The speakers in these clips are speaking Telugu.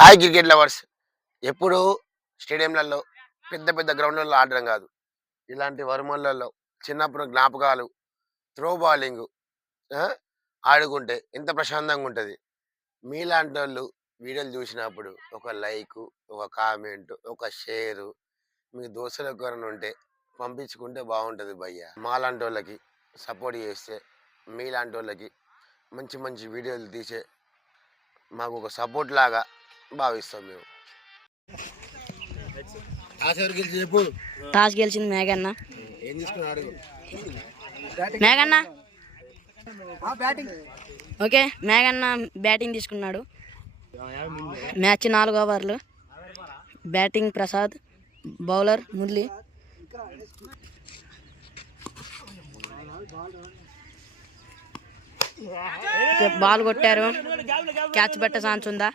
Hi cricket lovers. ఎప్పుడు స్టేడియంలలో పెద్ద పెద్ద గ్రౌండ్లలో ఆడడం కాదు, ఇలాంటి వర్మలలో చిన్నప్పుడు జ్ఞాపకాలు, త్రో బాలింగ్ ఆడుకుంటే ఎంత ప్రశాంతంగా ఉంటుంది. మీలాంటి వాళ్ళు వీడియోలు చూసినప్పుడు ఒక లైక్, ఒక కామెంట్, ఒక షేరు మీ దోస్తులకు ఎవరైనా ఉంటే పంపించుకుంటే బాగుంటుంది భయ్య. మాలాంటి వాళ్ళకి సపోర్ట్ చేస్తే, మీలాంటి వాళ్ళకి మంచి మంచి వీడియోలు తీసే మాకు ఒక సపోర్ట్ లాగా భావిస్తాం మేము. టాస్ గెలిచింది మేఘన్న. ఏం తీసుకున్నాడు మేఘన్న? ఓకే, మేఘన్న బ్యాటింగ్ తీసుకున్నాడు. మ్యాచ్ 4 ఓవర్లు. Batting Prasad, bowler Murali. Ball కొట్టారు. క్యాచ్ పెట్ట ఛాన్స్ ఉందా?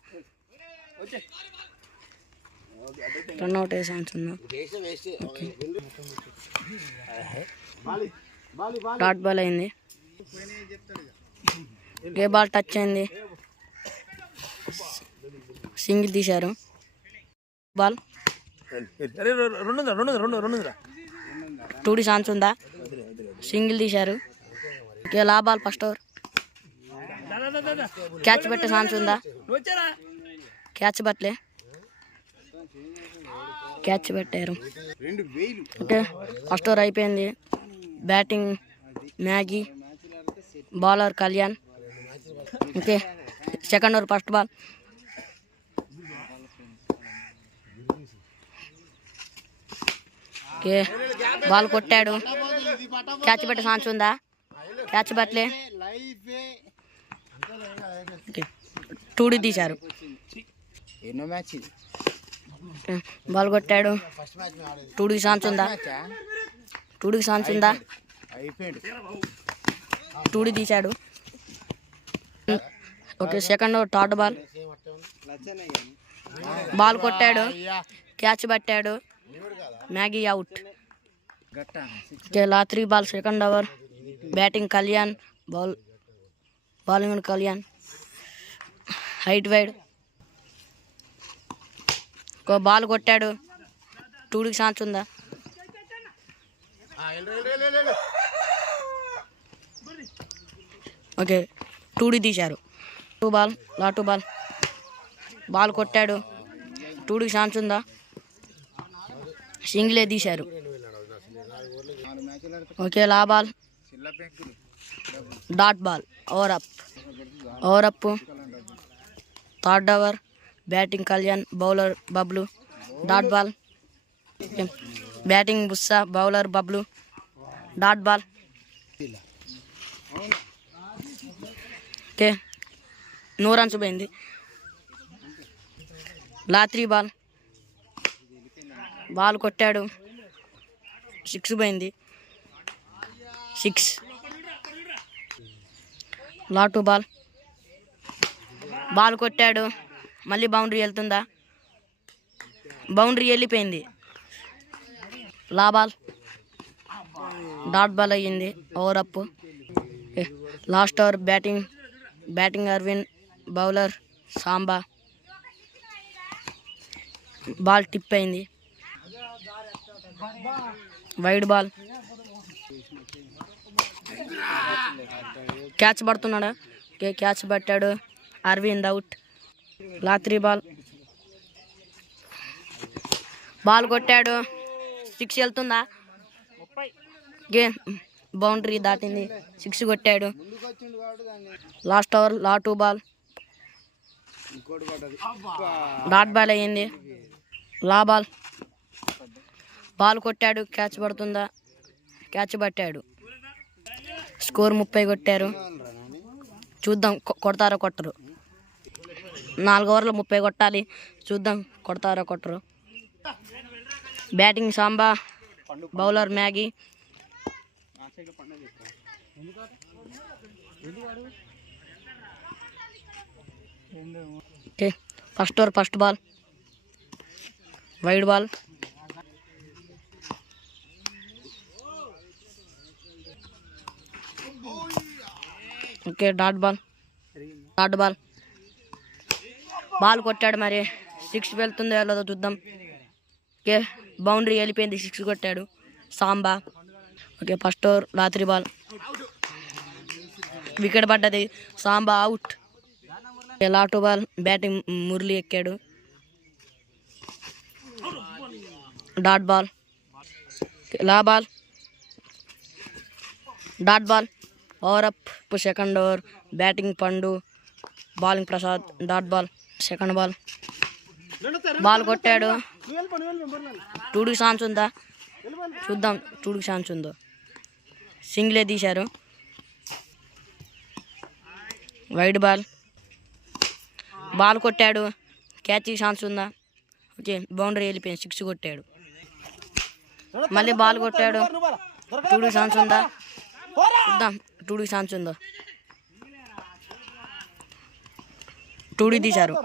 రన్అట్ అయ్యే ఛాన్స్ ఉందా? డాట్ బాల్ అయింది. ఏ బాల్ టచ్ అయింది, సింగిల్ తీశారు. బాల్ 2D ఛాన్స్ ఉందా? సింగిల్ తీశారు. లా బాల్ ఫస్ట్ ఓవర్. క్యాచ్ పెట్టే ఛాన్స్ ఉందా? క్యాచ్ పట్టలే, క్యాచ్ పెట్టారు. ఓకే, ఫస్ట్ ఓవర్ అయిపోయింది. Batting Maggi, bowler Kalyan. Okay, second over first ball. Okay, ball కొట్టాడు. క్యాచ్ పెట్టే ఛాన్స్ ఉందా? క్యాచ్ పట్టలే. ఓకే, 2D తీశారు. బాల్ కొట్టాడు. 2D ఛాన్స్ ఉందా? 2D ఛాన్స్ ఉందా? 2D తీశాడు. Okay, second over third ball. Ball కొట్టాడు. క్యాచ్ పట్టాడు. Maggi out. Okay, 3 ball second over. Batting Kalyan, bowling Kalyan. Height wide. ఒక బాల్ కొట్టాడు. 2D ఛాన్స్ ఉందా? ఓకే, 2D తీశారు. 2 బాల్ 2 బాల్. బాల్ కొట్టాడు. 2D ఛాన్స్ ఉందా? సింగిలే తీశారు. ఓకే, లా ball dot ball. Over up. Third over. Batting Kalyan, bowler Bablu. Dot ball. Batting Bussa, bowler Bablu. Dot ball. Okay, 9 runs పోయింది. 3 బాల్. బాల్ కొట్టాడు. 6 పోయింది. 6. 2 బాల్. బాల్ కొట్టాడు. మళ్ళీ బౌండరీ వెళ్తుందా? బౌండరీ వెళ్ళిపోయింది. లా బాల్ డాట్ బాల్ అయ్యింది. Over up. Last over. Batting Aravind, bowler Samba. Ball tip అయింది. Wide ball. క్యాచ్ పడుతున్నాడా? క్యాచ్ పట్టాడు. అరవింద్ అవుట్. 3 బాల్. బాల్ కొట్టాడు. 6 వెళ్తుందా? బౌండరీ దాటింది. 6 కొట్టాడు. Last over 2 ball. Dot ball అయ్యింది. లా బాల్. బాల్ కొట్టాడు. క్యాచ్ పడుతుందా? క్యాచ్ పట్టాడు. స్కోర్ 30 కొట్టారు. చూద్దాం కొడతారో కొట్టరు. 4 ఓవర్లు 30 కొట్టాలి. చూద్దాం కొడతారో కొట్టరు. Batting Samba, bowler Maggi. Okay, first over first ball. Wide ball. Okay, dot ball. Ball కొట్టాడు మరి 6 వెళ్తుందో వెళ్ళదో చూద్దాం. ఓకే బౌండరీ వెళ్ళిపోయింది, 6 కొట్టాడు సాంబా. ఓకే ఫస్ట్ ఓవర్ రాత్రి బాల్, వికెట్ పడ్డది, సాంబా అవుట్. లాటో బాల్, బ్యాటింగ్ మురళి ఎక్కాడు. డాట్ బాల్, లా ball, dot ball, over up. Second over batting Pandu, bowling Prasad. Dot ball, second ball, ball కొట్టాడు. 2కి ఛాన్స్ ఉందా చూద్దాం, 2కి ఛాన్స్ ఉందో. సింగిలే తీశారు. వైడ్ బాల్, బాల్ కొట్టాడు, క్యాచ్ ఛాన్స్ ఉందా. ఓకే బౌండరీ వెళ్ళిపోయింది, 6 కొట్టాడు. మళ్ళీ బాల్ కొట్టాడు, 2కి ఛాన్స్ ఉందా చూద్దాం, 2కి ఛాన్స్ ఉందో. 2డి తీశారు.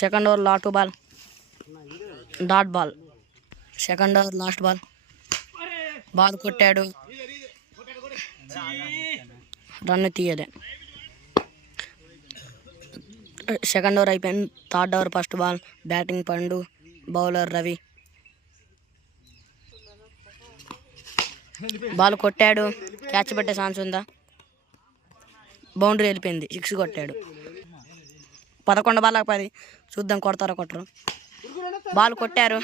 సెకండ్ ఓవర్ లాటో ball, dot ball, second over last ball, ball కొట్టాడు, రన్ తీయలే. సెకండ్ ఓవర్ అయిపోయింది. Third over first ball, batting Pandu, bowler Ravi. Ball కొట్టాడు, క్యాచ్ పట్టే ఛాన్స్ ఉందా. బౌండరీ వెళ్ళిపోయింది, 6 కొట్టాడు. 11 బాల్లకు 10 చూద్దాం కొడతారో కొట్టరు. బాల్ కొట్టారు,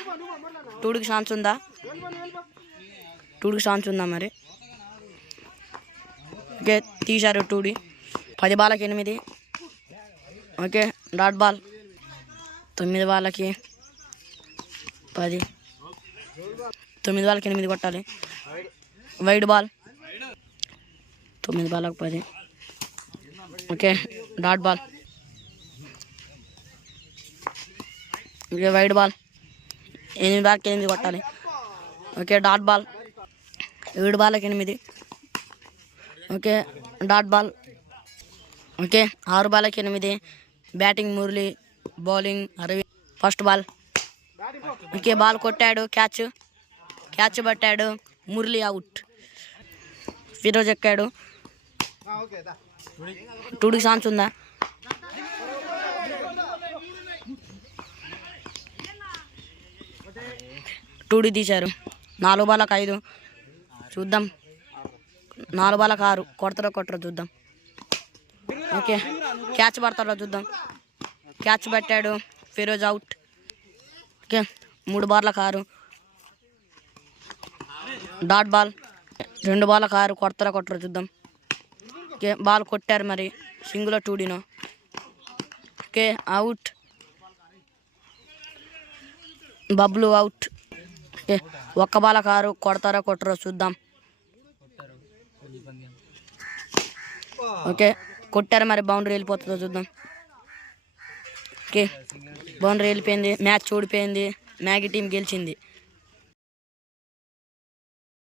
2కి ఛాన్స్ ఉందా, 2కి ఛాన్స్ ఉందా మరి. ఓకే తీశారు 2డి. 10 బాల్కి 8. ఓకే డాట్ బాల్, 9 బాల్కి 10, 9 బాల్కి 8 కొట్టాలి. వైడ్ బాల్, 9 బాల్కి 10. Okay dot ball, okay wide ball, 8 బాల్కి 8 కొట్టాలి. ఓకే డాట్ బాల్, 7 బాల్కి 8. ఓకే డాట్ బాల్, ఓకే 6 బాల్కి 8. Batting Murali, bowling Ravi. First ball, okay ball కొట్టాడు, క్యాచ్ పట్టాడు, మురళి అవుట్. ఫిరోజ్ ఎక్కాడు. 2కి ఛాన్స్ ఉందా. టూడి తీశారు. 4 బాల్కి 5 చూద్దాం, 4 బాల్కి 6 కొడతారో కొట్టరో చూద్దాం. ఓకే క్యాచ్ పడతారో చూద్దాం. క్యాచ్ పట్టాడు, ఫిరోజ్ అవుట్. ఓకే 3 బాల్కి 6. డాట్ బాల్, 2 బాల్కి 6 కొడతారో కొట్టరో చూద్దాం. ఓకే బాల్ కొట్టారు మరి, సింగులో 2డినో. Okay out, Bablu out. Okay 1 బాల్కి 6 కొడతారో కొట్టరో చూద్దాం. ఓకే కొట్టారు మరి, బౌండరీ వెళ్ళిపోతుందో చూద్దాం. ఓకే బౌండరీ వెళ్ళిపోయింది, మ్యాచ్ ఓడిపోయింది, మ్యాగీ టీం గెలిచింది.